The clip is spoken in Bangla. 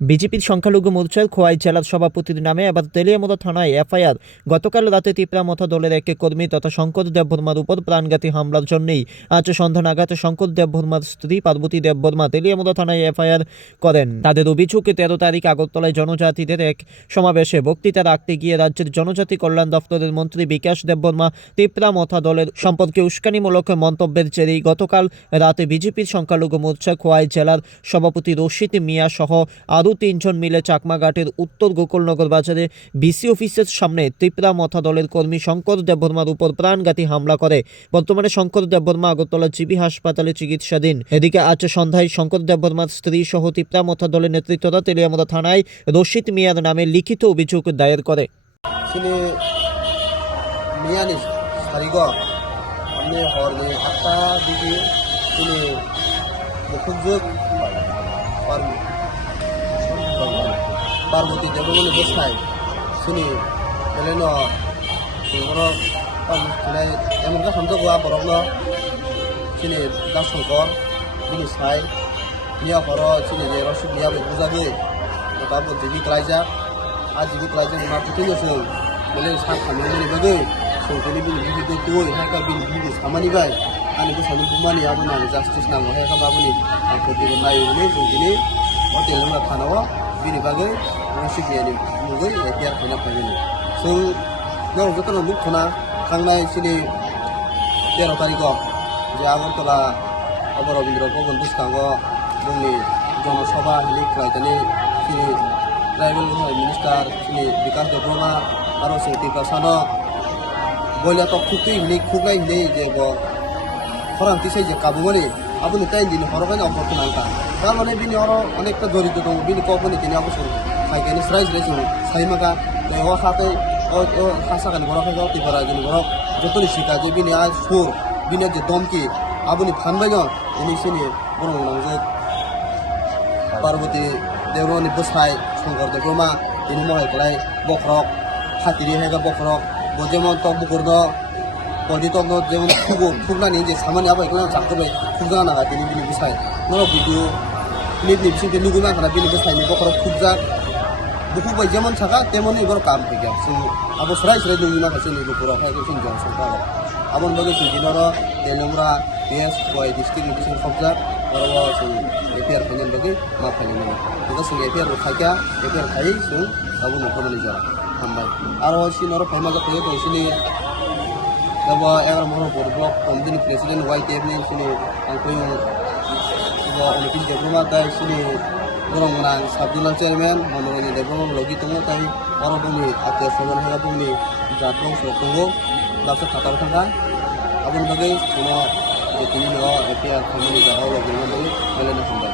বিজেপির সংখ্যালঘু মোর্চার খোয়াই জেলার সভাপতির নামে এবার তেলিয়ামুড়া থানায় এফআইআর। গতকাল রাতে তিপ্রামথা দলের এক কর্মী তথা শঙ্কর দেববর্মার উপর প্রাণঘাতী হামলার জন্যই আজ সন্ধ্যা নাগাদ শঙ্কর দেববর্মার স্ত্রী পার্বতী দেববর্মা তেলিয়ামুড়া থানায় এফআইআর করেন। তাদের অভিযোগ 13 তারিখ আগরতলায় জনজাতিদের এক সমাবেশে বক্তৃতা রাখতে গিয়ে রাজ্যের জনজাতি কল্যাণ দপ্তরের মন্ত্রী বিকাশ দেববর্মা তিপ্রামথা দলের সম্পর্কে উস্কানিমূলক মন্তব্যের জেরেই গতকাল রাতে বিজেপির সংখ্যালঘু মোর্চা খোয়াই জেলার সভাপতি রশিদ মিয়া সহ আরও 3 জন মিলে চাকমাঘাটের উত্তর গোকুলনগর বাজারে বিসি অফিসের সামনে তিপ্রামথা দলের কর্মী শঙ্কর দেববর্মার উপর প্রাণঘাতী হামলা করে। বর্তমানে শঙ্কর দেববর্মা আগরতলা জিবি হাসপাতালে চিকিৎসাধীন। এদিকে আজ সন্ধ্যায় শঙ্কর দেববর্মার স্ত্রী সহ তিপ্রামথা দলের নেতৃত্বরা তেলিয়ামুড়া থানায় রশিদ মিয়ার নামে লিখিত অভিযোগ দায়ের করে। পার্বতী দেবমণি বসাই শুনি বলে এমন কাছে গোয়া বরফ চিনি দাস শঙ্কর বিনি সাই মিয়া হর চিনি যে রসিদ মিয়াবে বুঝাবে তারপর জিবি ক্লাইজাক আর জিবি ক্লাইজাক না তুই বলে সাত খামিনি বেগে সৌকনি বিনি বিবি তুই হ্যাঁ বিনি বিবি সামানিবাই आंनि गोसोआव बुमानि आबोना जास्टिस नांगौ हे खालामबाबोनि आंखौ दिनै नायोबोनि जों दिनै हटेलना थानाव बिनि बागै रसिदनि मुगै एफआइआर खालामना फैगोन जों नाव जतन मुखना थांनाय सिनि 13 तारिखआव जे आगरतला अबरबिन्द्र भवन बुस्तांगो जोंनि जनसभा हिलि खालामनानै सिनि ट्राइबेल मिनिस्टार सिनि बिकास देबबर्मा आरो सेक्रेटारि प्रसाद बयला तो खुबै हिलि खुबनाय हिलि जेबो खरांथि साइजे काबुमानि आबुनि टाइम दिन हरबाय ना बर्तमान आंका तारमाने बिनि हरो अनेकटा दरिद्र दं बिनि कपनि दिनै आबो सर फाइगानि स्राइज्राइ जों साइमागा ओ खाते ओ खासागानि बरखाय गावति बारा जों बर जतनि सिका जे बिनि आ सुर बिनि जे दमकि आबुनि फानबाय न इनिसनि बरं नांजे पार्वती देवरनि बसाय शंकर देबमा इनि महैखलाय बखरक खातिरि हेगा बखरक बजेमन तक बुकुरद पदितक जेमन खुबनानै जे सामानि आबायखौ जाखोबाय खुबजा नागा दिनै बिनि बिसाय न भिडिअ क्लिपनि बिसिंखौ नुगोना खाना बिनि बिसायनि बखराव खुबजा बुखुबाय जेमन साखा तेमन इबर काम फैया जों आबो स्राय स्राय जोंनि माखासे नैबेफोराव फायखौ जों जों संखार आबन बागै जों दिनर तेलेंग्रा एस वाइ डिस्ट्रिक्ट बिसिं खबजा आरो जों एफआइआर फाइनाल बागै मा फाइनाल बेखौ जों एफआइआर खायका एफआइआर खायै जों आबो नखरनि जा हामबाय आरो Sinner Faima जाखै दंसिनि Dawa era moro blok komdini presiden white evening sini angko yung olipin development tay sini borong nang sabdilal chairman monoroni development logi tungo tay oro bumi ate solan hega bumi jatong so tungo lapsa khatar thanga abun bagai suno etini no APR family da logi no bele na hamba